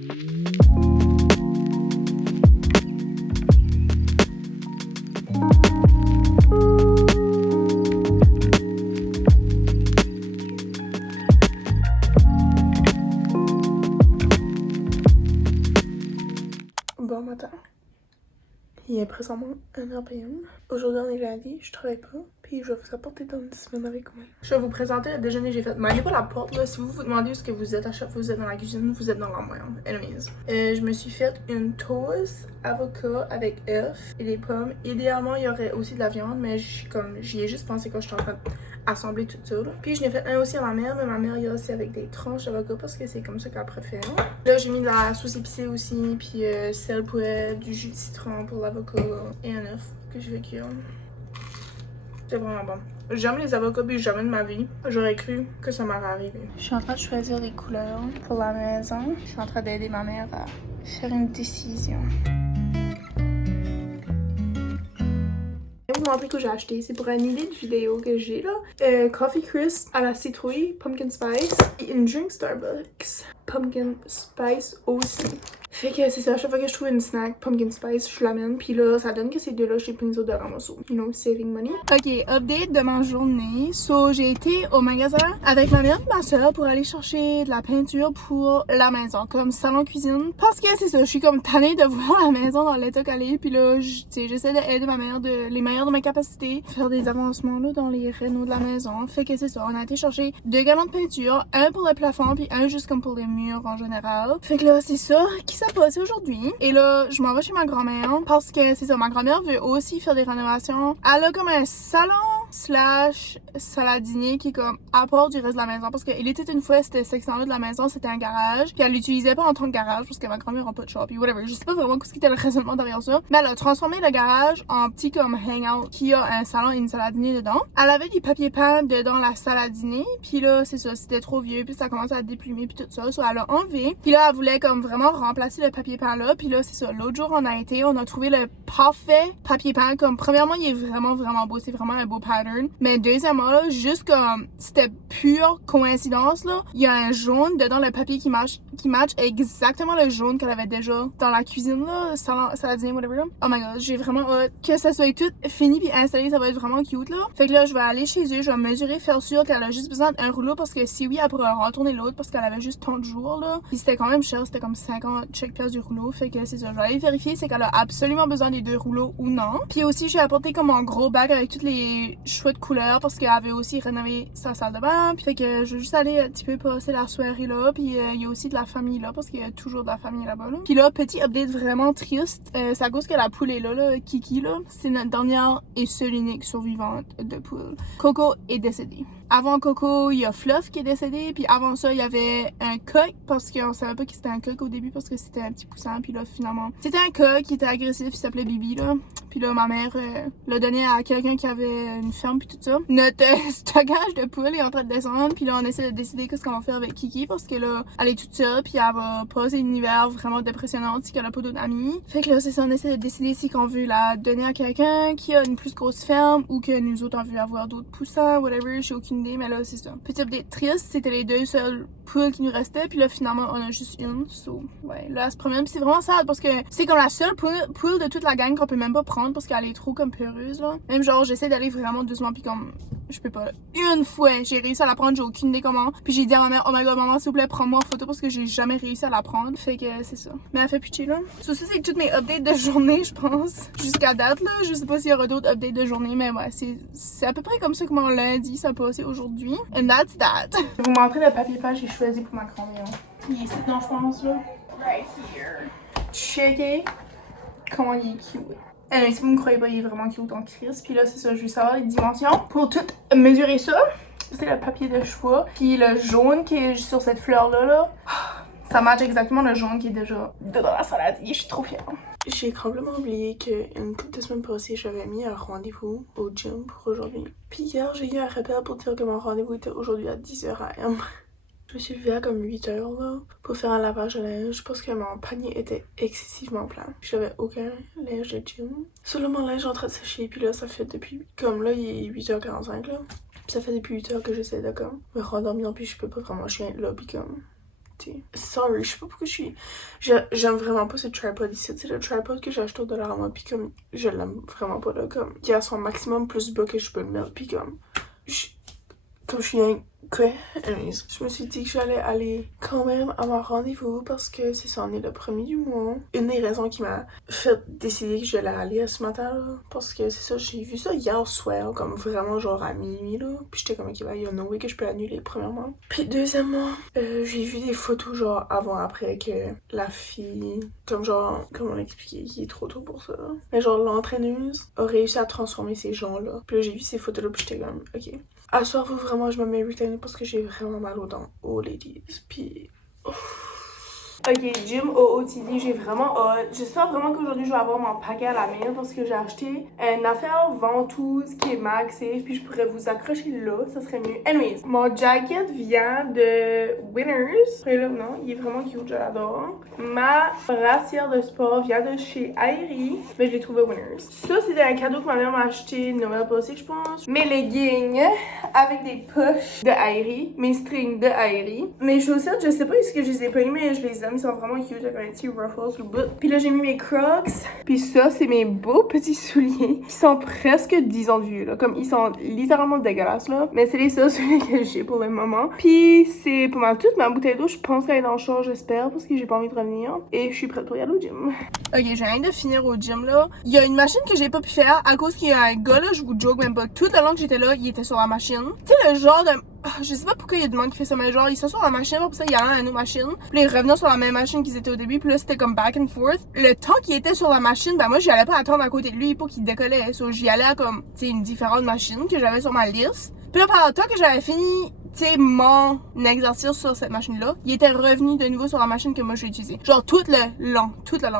Bon matin. Il est présentement 1h PM. Aujourd'hui on est lundi, je travaille pas, puis je vais vous apporter dans une semaine avec moi. Je vais vous présenter le déjeuner que j'ai fait. M'allez pas la porte là, si vous vous demandez où est-ce que vous êtes à chaque fois que vous êtes dans la cuisine, vous êtes dans la moyenne. Anyways. Je me suis fait une toast avocat avec œufs et des pommes. Idéalement il y aurait aussi de la viande, mais j'y ai juste pensé quand je suis en train d'assembler tout ça. Là. Puis je n'ai fait un aussi à ma mère, mais ma mère il y a aussi avec des tranches d'avocat parce que c'est comme ça qu'elle préfère. Là j'ai mis de la sauce épicée aussi, puis sel, poêle, du jus de citron pour l'avocat et un œuf que je vais cuire. C'est vraiment bon. J'aime les avocats, puis jamais de ma vie j'aurais cru que ça m'aurait arrivé. Je suis en train de choisir les couleurs pour la maison. Je suis en train d'aider ma mère à faire une décision. Vous montrer que j'ai acheté, c'est pour une idée de vidéo que j'ai là. Coffee Crisp à la citrouille, pumpkin spice, et une drink Starbucks, pumpkin spice aussi. Fait que c'est ça, à chaque fois que je trouve une snack pumpkin spice, je l'amène. Puis là, ça donne que ces deux-là, j'ai plein d'autres de Ramasso. You know, saving money. Ok, update de ma journée. So, j'ai été au magasin avec ma mère et ma soeur pour aller chercher de la peinture pour la maison, comme salon cuisine. Parce que c'est ça, je suis comme tannée de voir la maison dans l'état qu'elle est. Puis là, j'essaie d'aider ma mère les meilleures de mes capacités, faire des avancements là, dans les rénaux de la maison. Fait que c'est ça, on a été chercher 2 gallons de peinture, un pour le plafond, puis un juste comme pour les murs en général. Fait que là, c'est ça qui s'est passé aujourd'hui. Et là, je m'en vais chez ma grand-mère parce que c'est ça, ma grand-mère veut aussi faire des rénovations. Elle a comme un salon slash saladinier qui est comme à part du reste de la maison parce qu'il était une fois cette section-là de la maison, c'était un garage. Puis elle l'utilisait pas en tant que garage parce que ma grand-mère a pas de shop puis whatever. Je sais pas vraiment ce qui était le raisonnement derrière ça. Mais elle a transformé le garage en petit comme hangout qui a un salon et une saladinier dedans. Elle avait des papiers peints dedans la saladinier. Puis là, c'est ça, c'était trop vieux. Puis ça commençait à déplumer puis tout ça. So elle a enlevé. Puis là, elle voulait comme vraiment remplacer le papier peint là. Puis là, c'est ça. L'autre jour, on a trouvé le parfait papier peint. Comme premièrement, il est vraiment beau. C'est vraiment un beau pattern. Mais deuxièmement, là, juste comme c'était pure coïncidence, là, il y a un jaune dedans le papier qui match exactement le jaune qu'elle avait déjà dans la cuisine, là, saladinier, whatever, là. Oh my god, j'ai vraiment hâte que ça soit tout fini puis installé, ça va être vraiment cute, là. Fait que là, je vais aller chez eux, je vais mesurer, faire sûr qu'elle a juste besoin d'un rouleau parce que si oui, elle pourrait retourner l'autre parce qu'elle avait juste tant de jours, là. Puis c'était quand même cher, c'était comme 50 chaque pièce du rouleau. Fait que c'est ça, je vais aller vérifier c'est qu'elle a absolument besoin des 2 rouleaux ou non. Puis aussi, j'ai apporté comme un gros bag avec toutes les choix de couleurs parce qu'elle avait aussi rénové sa salle de bain. Puis fait que je vais juste aller un petit peu passer la soirée là. Puis il y a aussi de la famille là parce qu'il y a toujours de la famille là-bas. Là. Puis là, petit update vraiment triste. C'est à cause que la poule est là, Kiki là. C'est notre dernière et seule unique survivante de poule. Coco est décédée. Avant Coco, il y a Fluff qui est décédé. Puis avant ça, il y avait un coq parce qu'on savait pas que c'était un coq au début parce que c'était un petit poussin. Puis là, finalement, c'était un coq qui était agressif. Il s'appelait Bibi là. Puis là, ma mère l'a donné à quelqu'un qui avait une ferme puis tout ça. Notre stockage de poules est en train de descendre. Puis là, on essaie de décider qu'est-ce qu'on va faire avec Kiki parce que là, elle est toute seule. Puis elle va passer une hiver vraiment dépressionnante si qu'elle a pas d'autres amis. Fait que là, c'est ça, on essaie de décider si qu'on veut la donner à quelqu'un qui a une plus grosse ferme ou que nous autres on veut avoir d'autres poussins, whatever. J'ai aucune idée, mais là, c'est ça. Petit update triste, c'était les 2 seules poules qui nous restaient. Puis là, finalement, on a juste une. So, ouais, là, elle se promène. Puis c'est vraiment sad parce que c'est comme la seule poule de toute la gang qu'on peut même pas prendre parce qu'elle est trop comme peureuse, là. Même genre, j'essaie d'aller vraiment doucement. Puis comme, je peux pas. Une fois, j'ai réussi à la prendre, j'ai aucune idée comment. Puis j'ai dit à ma mère, oh my god, maman, s'il vous plaît, prends-moi en photo parce que j'ai jamais réussi à la prendre. Fait que c'est ça. Mais elle fait pitié, là. So, ça, c'est toutes mes updates de journée, je pense. Jusqu'à date, là. Je sais pas s'il y aura d'autres updates de journée, mais ouais, c'est à peu près comme ça que mon lundi ça a passé aujourd'hui. And that's that. Je vais vous montrer le papier peint que j'ai choisi pour ma grand-mère. Il est ici, non, je pense, là. Right here. Checkez comment il est cute. Et si vous me croyez pas, il est vraiment cute en crise. Puis là, c'est ça, je vais savoir les dimensions pour tout mesurer ça. C'est le papier de choix. Puis le jaune qui est sur cette fleur-là, là. Ça match exactement le jaune qui est déjà dedans la salade. Je suis trop fière. J'ai complètement oublié qu'une couple de semaines passées, j'avais mis un rendez-vous au gym pour aujourd'hui. Puis hier, j'ai eu un rappel pour dire que mon rendez-vous était aujourd'hui à 10h AM. Je me suis levée à comme 8h là pour faire un lavage de linge parce que mon panier était excessivement plein. J'avais aucun linge de gym. Seulement mon linge est en train de sécher puis là ça fait depuis comme là il est 8h45 là. Puis ça fait depuis 8h que j'essaie de comme me rendormir puis je peux pas vraiment chier là puis comme écouter. Sorry, je sais pas pourquoi j'aime vraiment pas ce tripod ici. C'est le tripod que j'ai acheté au Dollarama, pis comme, je l'aime vraiment pas là, comme, qui a son maximum plus bas que je peux le mettre, pis comme, comme je suis un... Quoi? Anyways, je me suis dit que j'allais aller quand même à mon rendez-vous parce que c'est ça, on est le 1er du mois. Une des raisons qui m'a fait décider que j'allais aller à ce matin là, parce que c'est ça, j'ai vu ça hier soir, comme vraiment genre à minuit là. Puis j'étais comme ok, il y a no way que je peux annuler premièrement. Puis deuxièmement, j'ai vu des photos genre avant-après que la fille, comme genre, comment l'expliquer, qui est trop tôt pour ça là. Mais genre l'entraîneuse a réussi à transformer ces gens là. Puis là j'ai vu ces photos là, puis j'étais comme ok. Assoir-vous vraiment, je me mets retain parce que j'ai vraiment mal aux dents. Oh, ladies. Puis... Ok, gym OOTD, j'ai vraiment hâte. J'espère vraiment qu'aujourd'hui je vais avoir mon paquet à la main parce que j'ai acheté une affaire ventouse qui est MagSafe puis je pourrais vous accrocher là, ça serait mieux. Anyways, mon jacket vient de Winners. Après là, non, il est vraiment cute, je l'adore. Ma brassière de sport vient de chez Aerie, mais je l'ai trouvé Winners. Ça, c'était un cadeau que ma mère m'a acheté Noël passé, je pense. Mes leggings avec des poches de Aerie, mes strings de Aerie. Mes chaussettes, je sais pas est-ce que je les ai pas mis, mais je les aime. Ils sont vraiment cute avec un petit ruffle sur le bout. Puis là, j'ai mis mes Crocs. Puis ça, c'est mes beaux petits souliers qui sont presque 10 ans de vieux, là. Comme ils sont littéralement dégueulasses, là. Mais c'est les seuls souliers que j'ai pour le moment. Puis c'est pas mal toute ma bouteille d'eau. Je pense qu'elle est dans le char, j'espère, parce que j'ai pas envie de revenir. Et je suis prête pour y aller au gym. Ok, je viens de finir au gym, là. Il y a une machine que j'ai pas pu faire à cause qu'il y a un gars, là, je vous joke même pas. Tout le long que j'étais là, il était sur la machine. Tu sais, le genre de... Je sais pas pourquoi il y a du monde qui fait ça, mais genre, ils sont sur la machine, pour ça, il y a une autre machine. Puis ils revenaient sur la même machine qu'ils étaient au début, puis là, c'était comme back and forth. Le temps qu'il était sur la machine, ben moi, j'y allais pas attendre à côté de lui pour qu'il décollait. So, j'y allais à comme, tu sais, une différente machine que j'avais sur ma liste. Puis là, pendant le temps que j'avais fini, tu sais, mon exercice sur cette machine-là, il était revenu de nouveau sur la machine que moi, je vais utiliser. Genre, tout le long,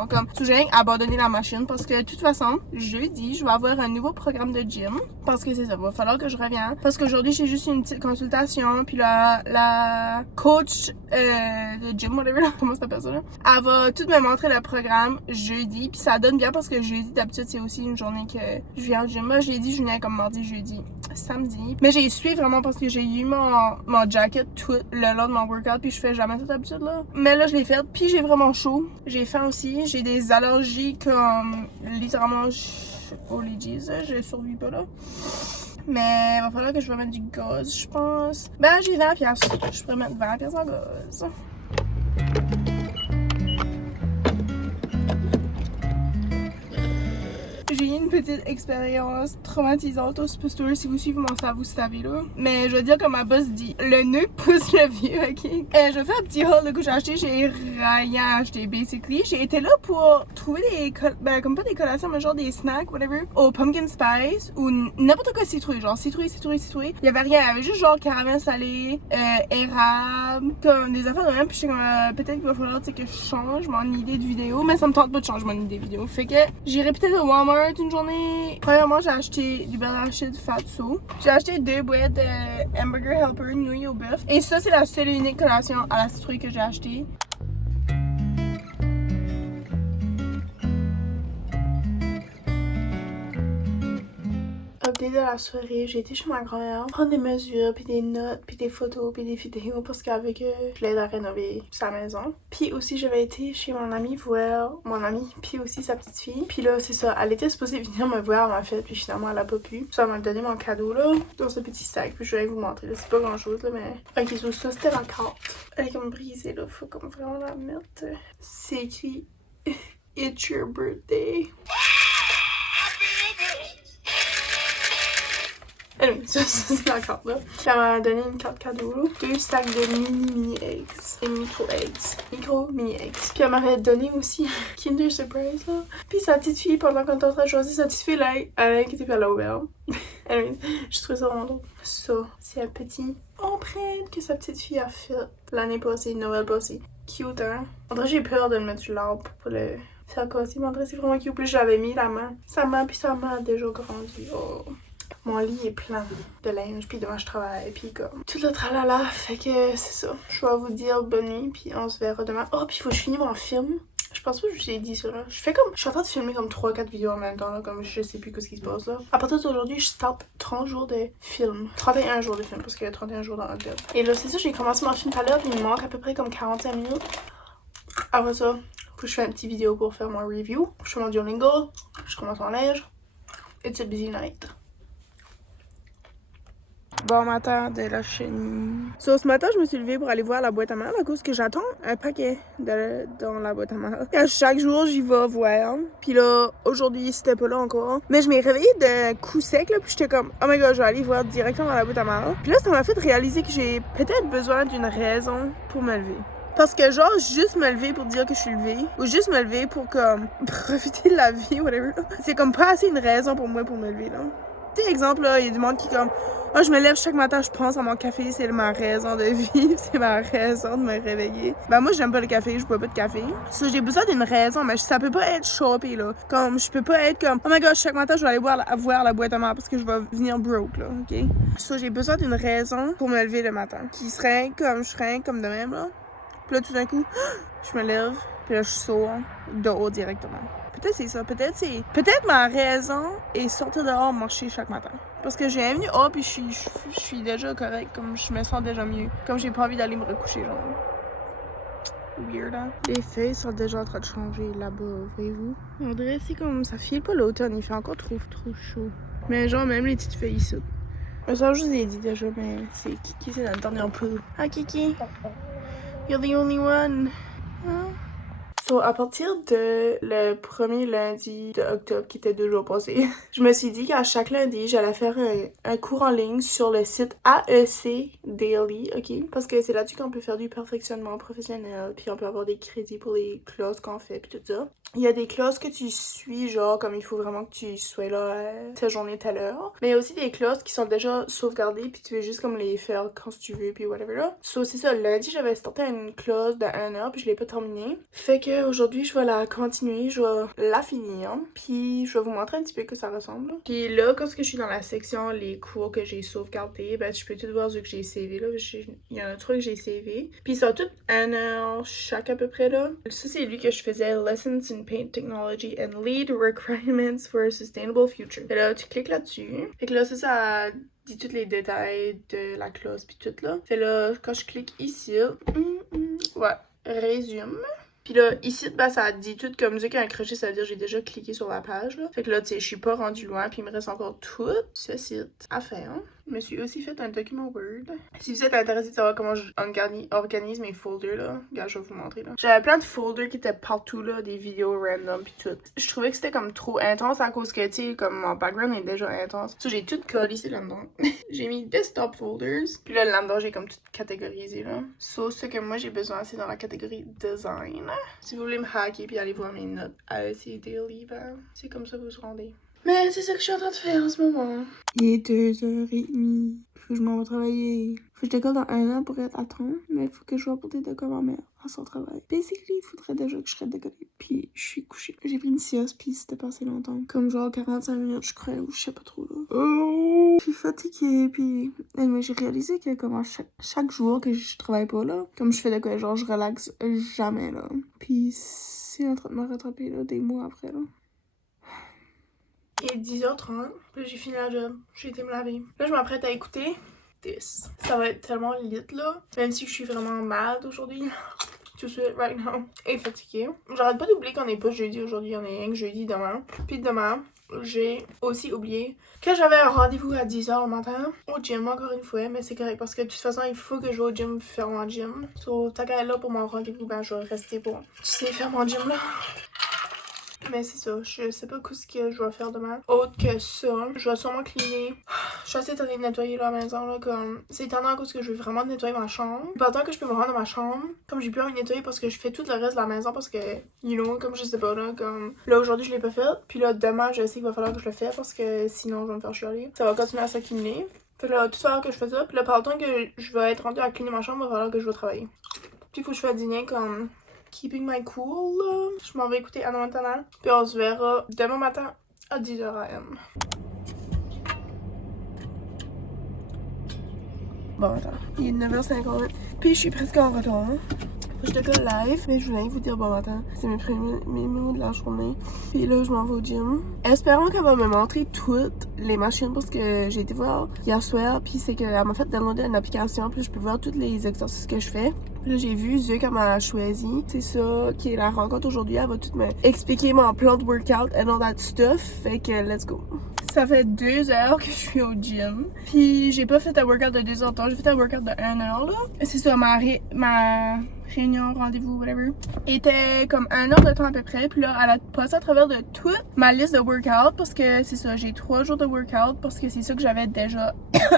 comme. So, j'ai abandonné la machine parce que, de toute façon, jeudi, je vais avoir un nouveau programme de gym. Parce que c'est ça, va falloir que je revienne. Parce qu'aujourd'hui, j'ai juste une petite consultation, puis la coach de gym, whatever, comment ça s'appelle ça, là, elle va tout me montrer le programme jeudi, puis ça donne bien parce que jeudi, d'habitude, c'est aussi une journée que je viens au gym. Moi, je l'ai dit, je venais comme mardi, jeudi, samedi. Mais j'ai suivi vraiment parce que j'ai eu mon jacket tout le long de mon workout, puis je fais jamais ça d'habitude, là. Mais là, je l'ai fait, puis j'ai vraiment chaud. J'ai faim aussi, j'ai des allergies comme, littéralement, oh les Jesus, je survis pas là. Mais il va falloir que je vais mettre du gaz, je pense. Ben, j'ai 20$. Je pourrais mettre 20$ en gaz. J'ai eu une petite expérience traumatisante au Superstore. Si vous suivez mon ça, vous savez là. Mais je veux dire, comme ma boss dit, le nœud pousse le vieux, ok? Je fais un petit haul de quoi j'ai acheté. J'ai rien acheté, basically. J'ai été là pour trouver des, comme pas des collations, mais genre des snacks, whatever, au pumpkin spice ou n'importe quoi citrouille. Genre citrouille. Il y avait rien. Il y avait juste genre caramel salé, érable, comme des affaires de même. Puis j'étais comme, peut-être qu'il va falloir, tu sais, que je change mon idée de vidéo. Mais ça me tente pas de changer mon idée de vidéo. Fait que j'irai peut-être au Walmart une journée. Premièrement, j'ai acheté du beurre d'arachide fatso. J'ai acheté 2 boîtes de Hamburger Helper nouilles au bœuf. Et ça, c'est la seule et unique collation à la citrouille que j'ai acheté. Update de la soirée, j'ai été chez ma grand-mère prendre des mesures, puis des notes, puis des photos, puis des vidéos parce qu'avec je l'aide à rénover sa maison. Puis aussi j'avais été chez mon amie voir mon amie, puis aussi sa petite fille. Puis là c'est ça, elle était supposée venir me voir en fait, puis finalement elle a pas pu. Ça m'a donné mon cadeau là, dans ce petit sac, puis je vais vous montrer. C'est pas grand chose là, mais ok, so, ça c'était la carte. Elle est comme brisée là, faut comme vraiment la mettre. C'est écrit It's your birthday. Anyway, ça c'est la carte là. Puis elle m'a donné une carte cadeau là. 2 sacs de mini eggs. Et micro mini eggs. Puis elle m'avait donné aussi un Kinder Surprise là. Puis sa petite fille, pendant qu'on était en train de choisir, sa petite fille là, elle a inquiété puis elle a ouvert. Anyway, je trouve ça vraiment drôle. Ça, c'est un petit empreinte que sa petite fille a fait l'année passée, Noël passé. Cute hein. En vrai, j'ai peur de le mettre sur l'arbre pour le faire casser. Mais en vrai, c'est vraiment cute. Puis j'avais mis la main. Sa main puis sa main a déjà grandi. Oh. mon lit est plein de linge, puis demain je travaille, puis comme tout le tralala, fait que c'est ça. Je vais vous dire bonne nuit, puis on se verra demain. Oh, puis il faut que je finisse mon film. Je pense pas que je vous ai dit ça là. Je suis en train de filmer comme 3-4 vidéos en même temps là, comme je sais plus ce qui se passe là. À partir d'aujourd'hui, je starte 30 jours de film. 31 jours de film, parce qu'il y a 31 jours dans octobre. Et là, c'est ça, j'ai commencé mon film tout à l'heure, puis il me manque à peu près comme 45 minutes. Après ça, faut que je fasse une petite vidéo pour faire mon review. Je fais mon Duolingo, je commence mon linge. It's a busy night. Bon matin de la chenille. So, ce matin, je me suis levée pour aller voir la boîte à mal à cause que j'attends un paquet dans la boîte à mal. À chaque jour, j'y vais voir. Puis là, aujourd'hui, c'était pas là encore. Mais je m'ai réveillée d'un coup sec, là, puis j'étais comme, oh my god, je vais aller voir directement dans la boîte à mal. Puis là, ça m'a fait réaliser que j'ai peut-être besoin d'une raison pour me lever. Parce que genre, juste me lever pour dire que je suis levée, ou juste me lever pour comme profiter de la vie, whatever, c'est comme pas assez une raison pour moi pour me lever, là. Tu sais, exemple, là, il y a du monde qui comme, oh, je me lève chaque matin, je pense à mon café, c'est ma raison de vivre, c'est ma raison de me réveiller. Ben moi, j'aime pas le café, je bois pas de café. So, j'ai besoin d'une raison, mais ça peut pas être shoppé, là. Comme, je peux pas être comme, oh my god, chaque matin, je vais aller voir la boîte à mal parce que je vais venir broke, là, ok? So, j'ai besoin d'une raison pour me lever le matin. Qui serait comme, je serais comme de même, là. Puis là, tout d'un coup, je me lève, puis là, je sors dehors directement. Peut-être c'est ça, peut-être ma raison est sortir dehors marcher chaque matin. Parce que j'ai venu puis je suis déjà correcte, comme je me sens déjà mieux. Comme j'ai pas envie d'aller me recoucher, genre. Weird, hein? Les feuilles sont déjà en train de changer là-bas, voyez-vous? On dirait c'est comme, ça file pas l'automne, il fait encore trop chaud. Mais genre, même les petites feuilles ici. Ça, je vous ai dit déjà, mais c'est Kiki, c'est la dernière poule. Ah, Kiki! You're the only one! Hein? So, à partir de le premier lundi de octobre, qui était 2 jours passés, je me suis dit qu'à chaque lundi, j'allais faire un cours en ligne sur le site AEC Daily, ok? Parce que c'est là-dessus qu'on peut faire du perfectionnement professionnel, puis on peut avoir des crédits pour les classes qu'on fait, puis tout ça. Il y a des classes que tu suis, genre, comme il faut vraiment que tu sois là telle journée, telle heure. Mais il y a aussi des classes qui sont déjà sauvegardées, puis tu veux juste comme les faire quand tu veux, puis whatever là. So, c'est ça, lundi, j'avais starté une classe de 1 heure, puis je l'ai pas terminée. Fait que aujourd'hui, je vais la continuer, je vais la finir, puis je vais vous montrer un petit peu que ça ressemble. Puis là, quand je suis dans la section les cours que j'ai sauvegardés, ben tu peux tout voir ce que j'ai savé là. Il y en a 3 que j'ai savé. Puis ils sont toutes 1 heure chaque à peu près là. Ça, c'est lui que je faisais Lessons in Paint Technology and Lead Requirements for a Sustainable Future. Et là, tu cliques là-dessus. Fait que là, ça dit tous les détails de la classe puis tout là. Fait là, quand je clique ici, ouais, résume. Puis là, ici, ben, ça dit tout comme ça qu'un crochet, ça veut dire que j'ai déjà cliqué sur la page, là. Fait que là, tu sais, je suis pas rendue loin, puis il me reste encore tout ce site à faire. Je me suis aussi fait un document Word. Si vous êtes intéressé de savoir comment j'organise mes folders, là, regarde, je vais vous montrer, là. J'avais plein de folders qui étaient partout, là, des vidéos random, puis tout. Je trouvais que c'était comme trop intense à cause que, tu sais, comme mon background est déjà intense. Ça, j'ai tout collé ici, là-dedans. J'ai mis desktop folders. Puis là, là-dedans, j'ai comme tout catégorisé, là. So, ce que moi, j'ai besoin, c'est dans la catégorie design. Si vous voulez me hacker puis aller voir mes notes AEC Daily, ben, c'est comme ça que vous vous rendez. Mais c'est ça que je suis en train de faire en ce moment. Il est 2h30. Faut que je m'en vais travailler. Faut que je décolle dans 1 an pour être à temps. Mais faut que je sois apporter de quoi ma mère à son travail. Basically, il faudrait déjà que je serais décollée. Puis je suis couchée. J'ai pris une sieste puis c'était passé longtemps. Comme genre 45 minutes, je crois, ou je sais pas trop là. Oh! Je suis fatiguée puis... Mais j'ai réalisé que comme chaque jour que je travaille pas là, comme je fais de quoi, genre je relaxe jamais là. Puis c'est en train de me rattraper là des mois après là. Il est 10h30, puis j'ai fini la job, j'ai été me laver. Là, je m'apprête à écouter this. Ça va être tellement lit, là. Même si je suis vraiment malade aujourd'hui. Tout de suite, right now. Et fatiguée. J'arrête pas d'oublier qu'on n'est pas jeudi aujourd'hui, on est rien que jeudi demain. Puis demain, j'ai aussi oublié que j'avais un rendez-vous à 10h le matin au gym, encore une fois, mais c'est correct parce que de toute façon, il faut que je vais au gym faire mon gym. So, tant qu'à être là pour mon rendez-vous, ben, je vais rester pour, tu sais, faire mon gym, là. Mais c'est ça, je sais pas ce que je vais faire demain. Autre que ça, je vais sûrement cleaner. Je suis assez tannée de nettoyer la maison, là, comme... C'est étonnant à cause que je veux vraiment nettoyer ma chambre. Pendant que je peux me rendre dans ma chambre, comme j'ai plus envie de nettoyer parce que je fais tout le reste de la maison parce que, you know, comme je sais pas, là, comme... Là, aujourd'hui, je l'ai pas fait. Puis là, demain, je sais qu'il va falloir que je le fasse parce que sinon, je vais me faire chialer. Ça va continuer à s'accumuler. Fait que là, tout à l'heure que je fais ça. Puis là, pendant le temps que je vais être rendue à cleaner ma chambre, il va falloir que je vais travailler. Puis il faut que je fasse dîner comme... Keeping my cool, là. Je m'en vais écouter Hannah Montana. Puis on se verra demain matin à 10h AM. Bon, attends. Il est 9h50. Puis je suis presque en retard. Je te colle live, mais je voulais vous dire bon matin. C'est mes mots de la journée. Puis là, je m'en vais au gym. Espérons qu'elle va me montrer toutes les machines parce que j'ai été voir hier soir. Puis c'est qu'elle m'a fait downloader une application. Puis je peux voir tous les exercices que je fais. Puis là, j'ai vu Zuc qu'elle m'a choisi. C'est ça qui est la rencontre aujourd'hui. Elle va tout me expliquer mon plan de workout and all that stuff. Fait que let's go. Ça fait 2 heures que je suis au gym. Puis j'ai pas fait un workout de 2 heures de temps. J'ai fait un workout de 1 heure là. C'est ça, ma réunion, rendez-vous, whatever, était comme 1 heure de temps à peu près. Puis là, elle a passé à travers de toute ma liste de workout parce que c'est ça, j'ai 3 jours de workout parce que c'est ça que j'avais déjà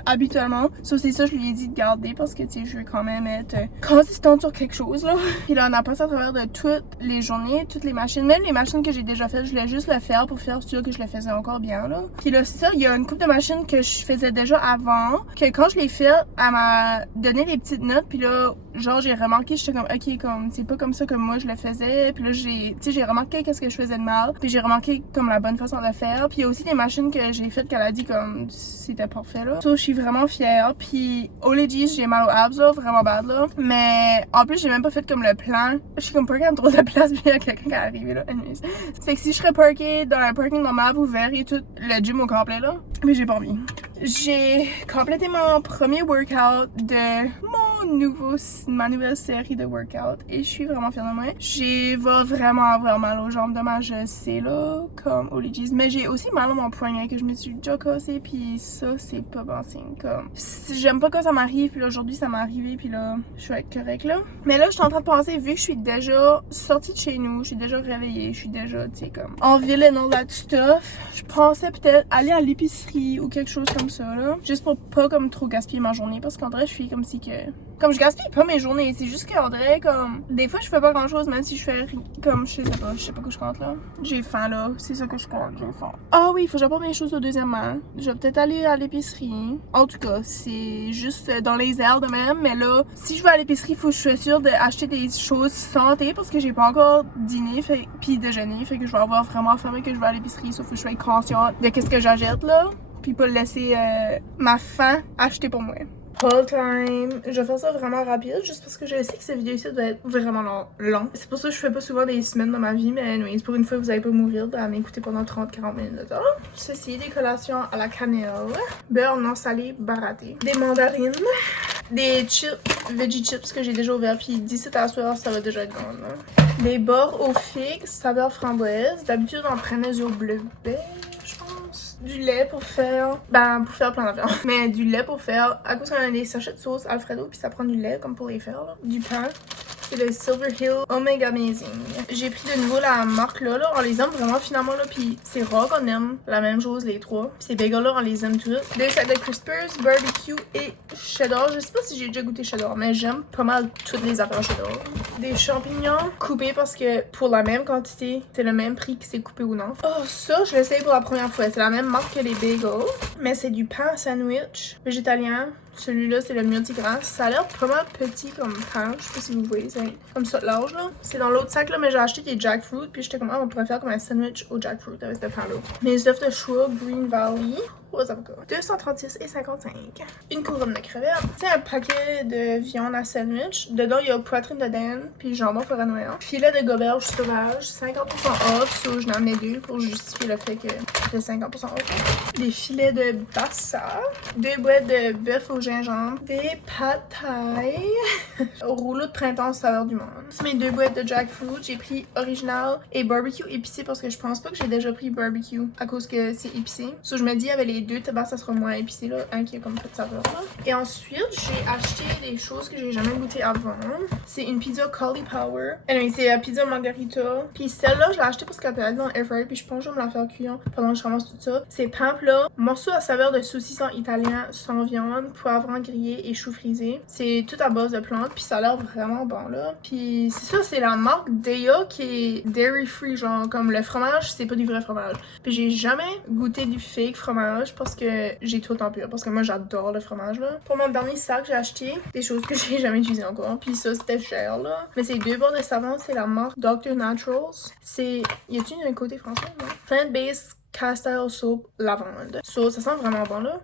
habituellement. So, c'est ça, je lui ai dit de garder parce que, tu sais, je veux quand même être consistante sur quelque chose, là. Puis là, on a passé à travers de toutes les journées, toutes les machines, même les machines que j'ai déjà faites, je voulais juste le faire pour faire sûr que je le faisais encore bien, là. Puis là, c'est ça, il y a une couple de machines que je faisais déjà avant, que quand je l'ai fait, elle m'a donné des petites notes, puis là, genre, j'ai remarqué, j'étais comme, ok, comme, c'est pas comme ça que moi je le faisais. Puis là, j'ai remarqué qu'est-ce que je faisais de mal. Puis j'ai remarqué comme la bonne façon de le faire. Puis il y a aussi des machines que j'ai faites qu'elle a dit comme, c'était parfait, là. So, je suis vraiment fière. Puis, oh les G's, j'ai mal aux abs, là, vraiment bad, là. Mais, en plus, j'ai même pas fait comme le plan. Je suis comme parkée dans trop de place, puis il y a quelqu'un qui est arrivé, là. Anyways. C'est que si je serais parkée dans un parking normal, vous verriez tout le gym au complet, là. Mais j'ai pas envie. J'ai complété mon premier workout de ma nouvelle série de workout et je suis vraiment fière de moi. J'ai vraiment avoir mal aux jambes, dommage, je sais là, comme holy jeez. Mais j'ai aussi mal à mon poignet que je me suis déjà cassé, puis ça c'est pas bon signe. Comme j'aime pas quand ça m'arrive, puis là aujourd'hui ça m'est arrivé, puis là je suis correcte là. Mais là je suis en train de penser, vu que je suis déjà sortie de chez nous, je suis déjà réveillée, je suis déjà, tu sais, comme en ville et all that stuff, je pensais peut-être aller à l'épicerie ou quelque chose comme ça là, juste pour pas comme trop gaspiller ma journée, parce qu'en vrai je suis comme si que comme je gaspille pas mes journées, c'est juste qu'en vrai, comme des fois je fais pas grand chose, même si je fais comme je sais pas quoi je compte là. J'ai faim là, c'est ça que je compte, j'ai faim. Ah oui, il faut que j'apporte mes choses au deuxièmement. Je vais peut-être aller à l'épicerie. En tout cas, c'est juste dans les airs de même, mais là, si je vais à l'épicerie, il faut que je sois sûre d'acheter des choses santé parce que j'ai pas encore dîné puis déjeuné, fait que je vais avoir vraiment faim que je vais à l'épicerie, sauf que je sois consciente de qu'est-ce que j'achète là, puis pas laisser ma faim acheter pour moi. Haul time. Je vais faire ça vraiment rapide juste parce que je sais que cette vidéo-ci doit être vraiment long. C'est pour ça que je fais pas souvent des semaines dans ma vie, mais anyways, pour une fois vous allez pas mourir à m'écouter pendant 30-40 minutes de temps. Ceci, des collations à la cannelle, beurre non salé baraté, des mandarines, des chips, veggie chips que j'ai déjà ouvert, puis d'ici à soir ça va déjà être bon. Là. Des bords aux figues, saveur framboise. D'habitude on prenait au bleu beige. Du lait pour faire plein d'affaires, mais du lait pour faire, à cause qu'on a des sachets de sauce Alfredo puis ça prend du lait comme pour les faire là. Du pain, c'est le Silver Hill Omega Amazing. J'ai pris de nouveau la marque là, on les aime vraiment finalement là, puis c'est rare qu'on aime la même chose les trois. Pis ces bagels là on les aime toutes. Deux sacs de Crispers, barbecue et cheddar. Je sais pas si j'ai déjà goûté cheddar, mais j'aime pas mal toutes les affaires cheddar. Des champignons coupés parce que pour la même quantité, c'est le même prix que c'est coupé ou non. Oh ça je l'essaye pour la première fois, c'est la même marque que les bagels, mais c'est du pain sandwich végétalien. Celui-là, c'est le multigras. Ça a l'air pas mal petit comme pain. Je sais pas si vous voyez, c'est comme ça large là. C'est dans l'autre sac là, mais j'ai acheté des jackfruit. Puis j'étais comme, on pourrait faire comme un sandwich au jackfruit avec ce pain là. Mes œufs de choix Green Valley. Aux avocats. 236,55. Une couronne de crevettes. C'est un paquet de viande à sandwich. Dedans, il y a poitrine de dinde, puis jambon forêt noire. Filet de goberge sauvage, 50% off. So, j'en ai deux pour justifier le fait que c'est 50% off. Des filets de bassa. 2 boîtes de bœuf au gingembre. Des pad thai. Rouleau de printemps saveur du monde. C'est mes 2 boîtes de jackfruit. J'ai pris original et barbecue épicé parce que je pense pas que j'ai déjà pris barbecue à cause que c'est épicé. So, je me dis avec les deux tabacs ça sera moins épicé là, un qui a comme toute saveur là. Et ensuite j'ai acheté des choses que j'ai jamais goûté avant. C'est une pizza cauliflower. C'est la pizza margarita. Puis celle-là je l'ai achetée parce qu'elle peut être dans l'air fryer, puis je pense que je vais me la faire cuire pendant que je ramasse tout ça. C'est pain plat, morceau à saveur de saucisson italien sans viande, poivron grillé et chou frisé. C'est tout à base de plantes, puis ça a l'air vraiment bon là. Puis c'est ça, c'est la marque Daiya qui est dairy free, genre comme le fromage c'est pas du vrai fromage. Puis j'ai jamais goûté du fake fromage parce que j'ai tout en pur, parce que moi j'adore le fromage là. Pour mon dernier sac j'ai acheté des choses que j'ai jamais utilisées encore, puis ça c'était cher là. Mais c'est 2 barres de savon, c'est la marque Dr. Naturals. C'est, y a-t-il un côté français non? Plant-based cast-iron soap lavande. So ça sent vraiment bon là.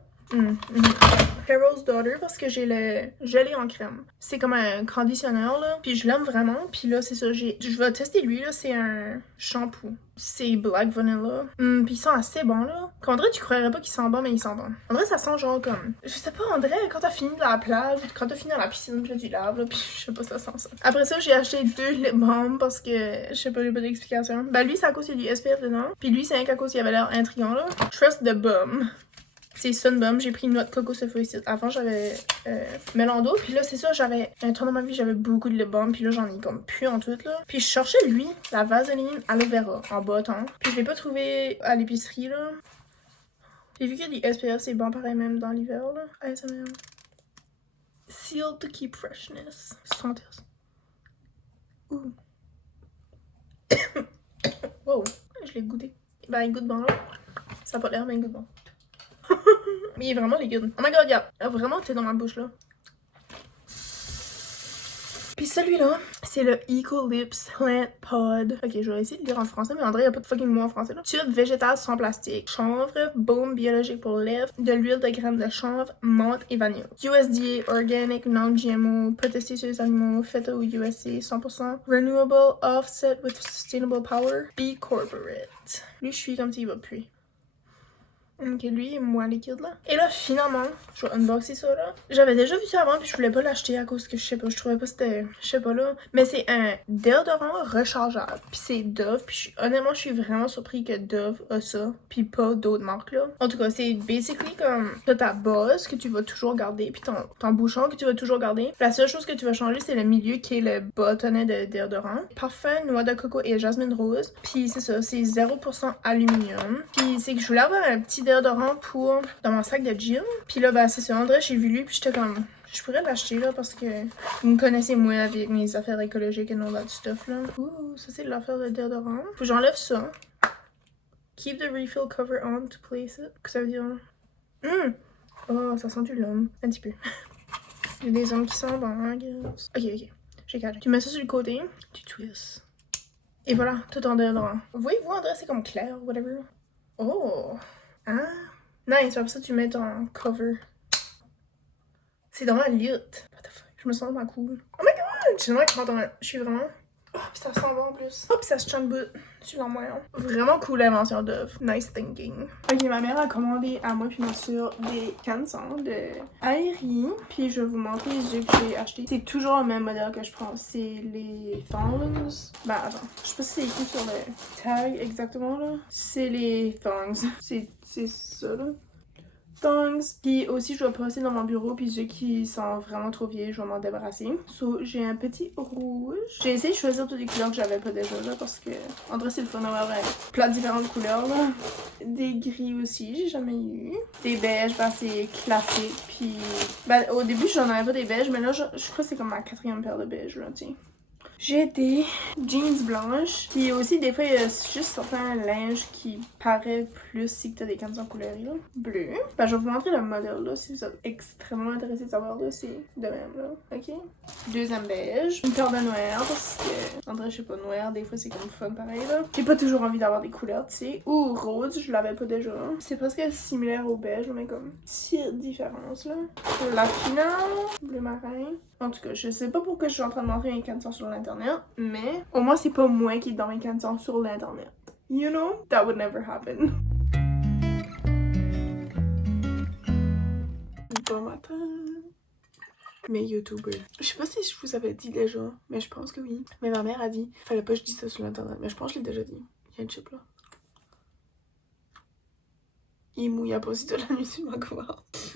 Carol's Daughter parce que j'ai le gelé en crème. C'est comme un conditionneur là, puis je l'aime vraiment. Puis là c'est ça, je vais tester lui là, c'est un shampoing. C'est Black Vanilla. Puis il sent assez bon là. On dirait tu croirais pas qu'il sent bon mais il sent bon. On dirait ça sent genre comme, je sais pas, on dirait quand t'as fini de la plage, quand t'as fini dans la piscine puis là tu laves là, puis je sais pas ça sent ça. Après ça j'ai acheté 2 lip balm parce que je sais pas, j'ai pas d'explication. Ben lui c'est à cause qu'il y a du SPF dedans, puis lui c'est rien qu'à cause qu'il avait l'air intriguant là. Trust the Bum. C'est Sunbum, j'ai pris une noix de coco cette fois-ci. Avant, j'avais Melando. Puis là, c'est ça, j'avais un temps dans ma vie, j'avais beaucoup de lip balm. Puis là, j'en ai comme plus en tout, là. Puis je cherchais, lui, la Vaseline Aloe Vera en bâton. Puis je l'ai pas trouvé à l'épicerie, là. J'ai vu que des SPF, c'est bon pareil même dans l'hiver, là. ASMR. Sealed to keep freshness. Sentez ça. Ouh. Wow, je l'ai goûté. Ben, il goûte bon, là. Ça a pas l'air, mais il goûte bon. Mais il est vraiment liquide. Oh my god, regarde. Vraiment, t'es dans ma bouche, là. Puis celui-là, c'est le Ecolips Plant Pod. Ok, je vais essayer de lire en français, mais André, il n'y a pas de fucking mot en français, là. Tube végétal sans plastique. Chanvre, baume biologique pour lèvres, de l'huile de graines de chanvre, menthe et vanille. USDA, organic, non-GMO, pas testé sur les animaux, fait au USA, 100%. Renewable, offset with sustainable power. B Corporate. Lui, je suis comme s'il va puer. Ok, lui, il est moins liquide là. Et là, finalement, je vais unboxer ça là. J'avais déjà vu ça avant, puis je voulais pas l'acheter à cause que je sais pas, je trouvais pas c'était. Je sais pas là. Mais c'est un déodorant rechargeable. Puis c'est Dove. Puis honnêtement, je suis vraiment surpris que Dove a ça. Puis pas d'autres marques là. En tout cas, c'est basically comme t'as ta base que tu vas toujours garder. Puis ton bouchon que tu vas toujours garder. La seule chose que tu vas changer, c'est le milieu qui est le bâtonnet de déodorant. Parfum, noix de coco et jasmine rose. Puis c'est ça, c'est 0% aluminium. Puis c'est que je voulais avoir un petit déodorant pour dans mon sac de gym. Puis là, ben c'est ça, André, j'ai vu lui, puis j'étais comme, je pourrais l'acheter là parce que vous me connaissez moi avec mes affaires écologiques et all that stuff là. Ouh, ça c'est l'affaire de déodorant. Faut que j'enlève ça. Keep the refill cover on to place it. Qu'est-ce que ça veut dire là? Oh, ça sent du l'homme. Un petit peu. Il y a des hommes qui sentent bon, hein, guys. Ok. J'ai catché. Tu mets ça sur le côté, tu twists. Et voilà, tout en déodorant. Voyez-vous, André, c'est comme clair, whatever. Oh! Ah! Nice, après ça, tu mets ton cover. C'est dans ma lit. What the fuck? Je me sens vraiment cool. Oh my god! Je suis vraiment. Oh, pis ça sent bon en plus. Oh, pis ça se chamboute sur la moyen. Vraiment cool l'invention d'œuvre. Nice thinking. Ok, ma mère a commandé à moi puis ma soeur des canetons de Aerie. Puis je vais vous montrer les œufs que j'ai achetés. C'est toujours le même modèle que je prends. C'est les Thongs. Ben attends, je sais pas si c'est écrit sur le tag exactement là. C'est les Thongs. C'est ça là. Thongs. Puis aussi, je dois passer dans mon bureau. Puis ceux qui sont vraiment trop vieilles, je vais m'en débarrasser. So, j'ai un petit rouge. J'ai essayé de choisir toutes les couleurs que j'avais pas déjà là. Parce que, en vrai, c'est le fun d'avoir plein de différentes couleurs là. Des gris aussi, j'ai jamais eu. Des beiges, ben c'est classique. Puis, ben au début, j'en avais pas des beiges. Mais là, je crois que c'est comme ma 4e paire de beiges là, tiens. J'ai des jeans blanches. Puis aussi, des fois, il y a juste certains linges qui paraît plus si t'as des camisons couleurs là. Bleu. Ben, je vais vous montrer le modèle là si vous êtes extrêmement intéressé de savoir là. C'est de même là. Ok. Deuxième beige. Une paire de noir parce que, en vrai, je sais pas, noir, des fois c'est comme fun pareil là. J'ai pas toujours envie d'avoir des couleurs, tu sais. Ou rose, je l'avais pas déjà. C'est presque similaire au beige, mais comme petite différence là. La finale, bleu marin. En tout cas, je sais pas pourquoi je suis en train de montrer mes camisons sur l'internet, mais au moins c'est pas moi qui est dans mes camisons sur l'internet. You know, that would never happen. Bon matin. Mes youtubers. Je sais pas si je vous avais dit déjà, mais je pense que oui. Mais ma mère a dit, fallait pas que je dise ça sur l'internet, mais je pense que je l'ai déjà dit. Il y a une chip là. Il mouille pas aussi de la nuit sur ma couverte.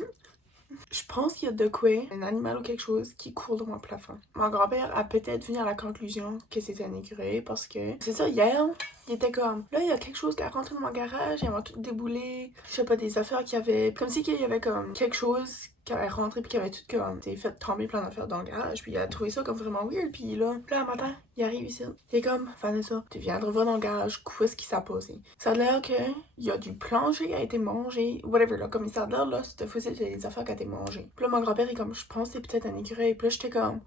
Je pense qu'il y a de quoi, un animal ou quelque chose qui court dans mon plafond. Mon grand-père a peut-être venu à la conclusion que c'était un écureuil parce que, c'est ça, hier, il était comme, là, il y a quelque chose qui a rentré dans mon garage, il m'a tout déboulé, je sais pas, des affaires qui avaient, comme si qu'il y avait comme quelque chose qui avait rentré puis qui avait tout comme, fait tomber plein d'affaires dans le garage, puis il a trouvé ça comme vraiment weird, puis là, un matin, il arrive ici, il est comme, Vanessa, tu viendras voir dans le garage, qu'est-ce qui s'est passé? Ça a l'air que, il y a du plancher qui a été mangé, whatever, là, comme ça a l'air, là, cette fois-ci, il y a des affaires qui ont été mangées. Puis là, mon grand-père est comme, je pense que c'est peut-être un écureuil, puis là, j'étais comme,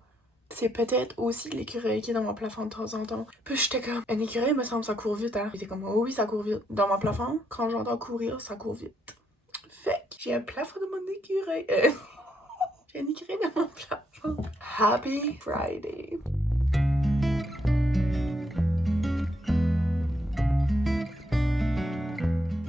c'est peut-être aussi l'écureuil qui est dans mon plafond de temps en temps. Puis j'étais comme, un écureuil, me semble, ça court vite, hein. J'étais comme, oh oui, ça court vite. Dans mon plafond, quand j'entends courir, ça court vite. Fait que j'ai un plafond de mon écureuil. J'ai un écureuil dans mon plafond. Happy Friday.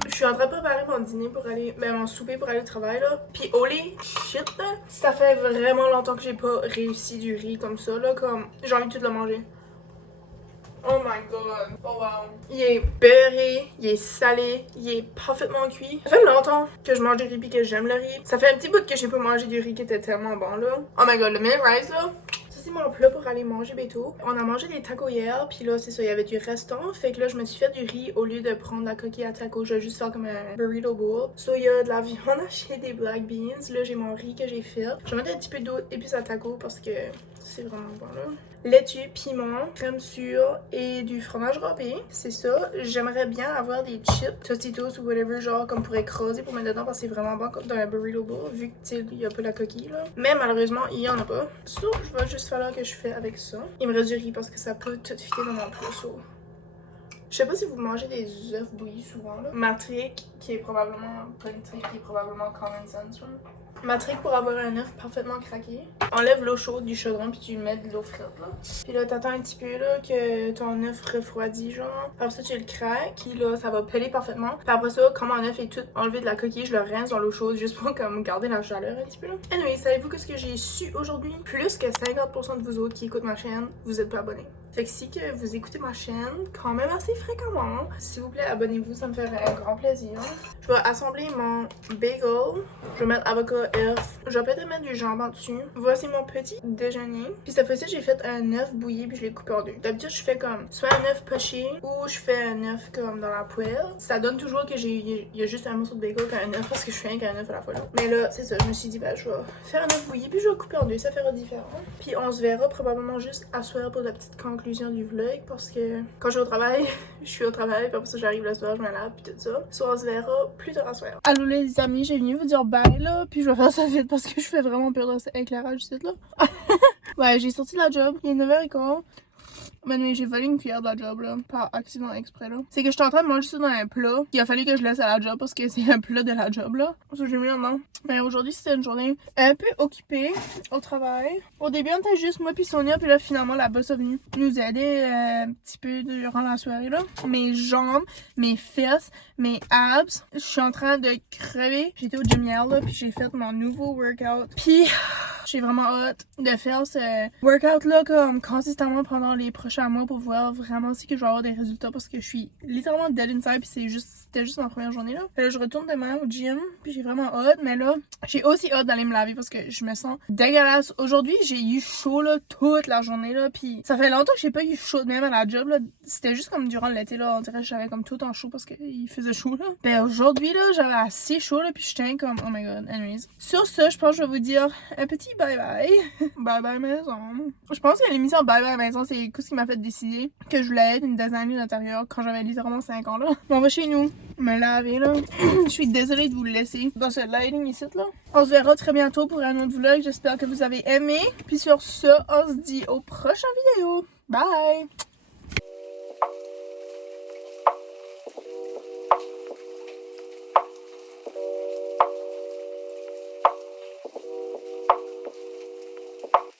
Je suis en train de préparer mon dîner pour aller, mon souper pour aller au travail là. Puis holy shit là, ça fait vraiment longtemps que j'ai pas réussi du riz comme ça là, comme j'ai envie de tout le manger. Oh my god, oh wow. Il est beurré, il est salé, il est parfaitement cuit. Ça fait longtemps que je mange du riz pis que j'aime le riz. Ça fait un petit bout que j'ai pas mangé du riz qui était tellement bon là. Oh my god, le mini rice là. C'est mon plat pour aller manger bientôt. On a mangé des tacos hier, puis là c'est ça, il y avait du restant. Fait que là je me suis fait du riz au lieu de prendre la coquille à tacos. Je vais juste faire comme un burrito bowl. So il y a de la viande hachée, des black beans. Là j'ai mon riz que j'ai fait. Je vais mettre un petit peu d'eau épices à tacos parce que c'est vraiment bon là. Laitue, piment, crème sûre et du fromage râpé. C'est ça. J'aimerais bien avoir des chips, Tostitos ou whatever, genre comme pour écraser pour mettre dedans parce que c'est vraiment bon dans un burrito bowl vu que il y a pas la coquille là. Mais malheureusement il y en a pas. So je vais juste falloir que je fais avec ça. Il me reste du riz parce que ça peut tout fitter dans mon plat. So. Je sais pas si vous mangez des œufs bouillis souvent là. Ma trick qui est probablement pas une trick, qui est probablement common sense là. Ma trick pour avoir un œuf parfaitement craqué, enlève l'eau chaude du chaudron puis tu mets de l'eau frette là. Puis là t'attends un petit peu là que ton œuf refroidit genre. Après ça tu le craques, puis là ça va peler parfaitement. Puis après ça, quand mon œuf est tout enlevé de la coquille, je le rince dans l'eau chaude juste pour comme garder la chaleur un petit peu là. Anyway, savez-vous que ce que j'ai su aujourd'hui? Plus que 50% de vous autres qui écoutent ma chaîne, vous êtes pas abonnés. Fait que si que vous écoutez ma chaîne quand même assez fréquemment, s'il vous plaît abonnez-vous, ça me ferait un grand plaisir. Je vais assembler mon bagel. Je vais mettre avocat, œuf. Je vais peut-être mettre du jambon dessus. Voici mon petit déjeuner. Puis cette fois-ci, j'ai fait un œuf bouilli puis je l'ai coupé en deux. D'habitude, je fais comme soit un œuf poché ou je fais un œuf comme dans la poêle. Ça donne toujours que il y a juste un morceau de bagel qu'un œuf parce que je fais un qu'un œuf à la fois là. Mais là, c'est ça. Je me suis dit, je vais faire un œuf bouilli puis je vais couper en deux. Ça fera différent. Puis on se verra probablement juste à soir pour la petite conclusion du vlog parce que quand je suis au travail, je suis au travail puis après ça j'arrive le soir, je me lave puis tout ça. Soit on se verra plus tard à soir. Allô les amis, j'ai venu vous dire bye là, puis je vais faire ça vite parce que je fais vraiment peur de cet éclairage ici là. Ouais, j'ai sorti de la job, il est 9h15. Mais j'ai volé une cuillère de la job là, par accident exprès là. C'est que j'étais en train de manger ça dans un plat. Il a fallu que je laisse à la job parce que c'est un plat de la job là. Ça j'ai mis maintenant. Mais aujourd'hui c'était une journée un peu occupée au travail. Au début on était juste moi puis Sonia, puis là finalement la boss est venue nous aider un petit peu durant la soirée là. Mes jambes, mes fesses, mes abs, je suis en train de crever. J'étais au gym hier là, puis j'ai fait mon nouveau workout. Puis j'ai vraiment hâte de faire ce workout là comme consistamment pendant les prochains mois pour voir vraiment si que je vais avoir des résultats parce que je suis littéralement dead inside puis c'était juste ma première journée là. Fait là je retourne demain au gym puis j'ai vraiment hâte, mais là j'ai aussi hâte d'aller me laver parce que je me sens dégueulasse. Aujourd'hui j'ai eu chaud là toute la journée là, puis ça fait longtemps que j'ai pas eu chaud même à la job là. C'était juste comme durant l'été là, on dirait que j'avais comme tout en chaud parce qu'il faisait chaud là. Ben aujourd'hui là j'avais assez chaud là puis j'étais comme oh my god. Anyways, sur ce je pense que je vais vous dire un petit bye bye. Bye bye maison. Je pense que l'émission bye bye maison c'est ce qui m'a fait décider que je voulais être une designer d'intérieur quand j'avais littéralement 5 ans là. On va chez nous me laver là. Je suis désolée de vous le laisser dans ce lighting ici là. On se verra très bientôt pour un autre vlog. J'espère que vous avez aimé. Puis sur ce, on se dit au prochain vidéo. Bye!